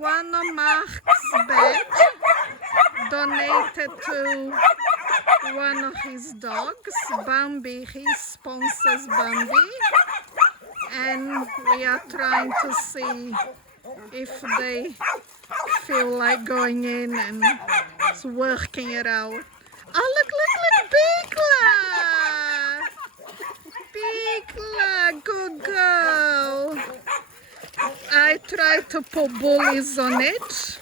one of Mark's bed donated to one of his dogs, Bambi. He sponsors Bambi, and we are trying to see if they feel like going in and working it out. Oh, look, Bigla! Bigla, good girl. I tried to put bullies on it.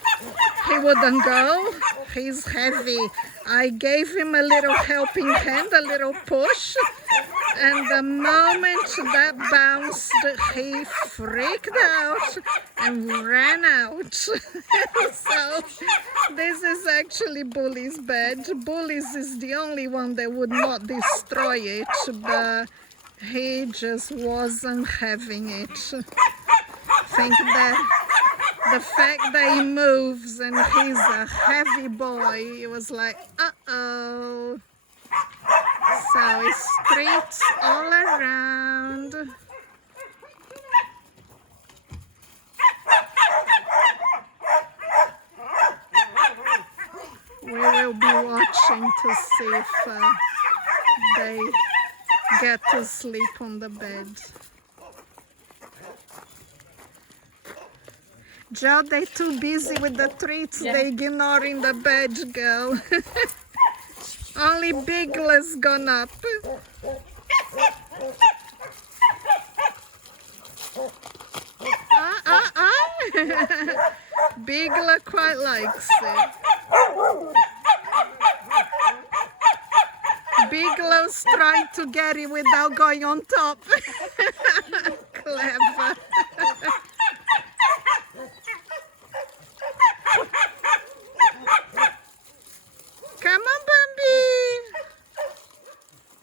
He wouldn't go. He's heavy. I gave him a little helping hand, a little push, and the moment that bounced, he freaked out and ran out. So this is actually Bully's bed. Bully's is the only one that would not destroy it, but he just wasn't having it. I think that the fact that he moves and he's a heavy boy, it was like, uh-oh. So it's streets all around. We will be watching to see if they get to sleep on the bed. Joe, they're too busy with the treats, they're ignoring the bed, girl. Only Bigla's gone up. Bigla quite likes it. Bigla's trying to get it without going on top. Clever. Come on,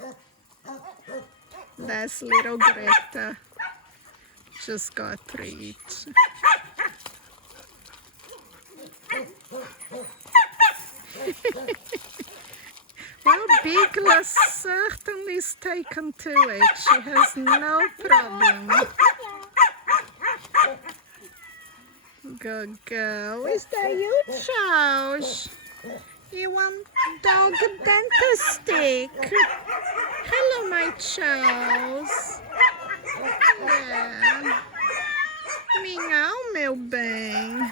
Bambi. That's little Greta. Just got a treat. Well, Bigla certainly is taken to it. She has no problem. Good girl. Is that you, Charles? You want dog dentist? Hello, my Charles. Yeah. Mingau, meu bem.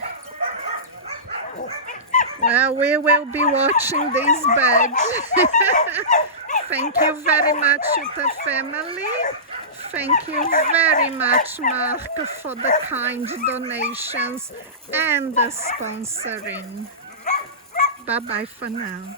Well, we will be watching these beds. Thank you very much, Jutta family. Thank you very much, Mark, for the kind donations and the sponsoring. Bye-bye for now.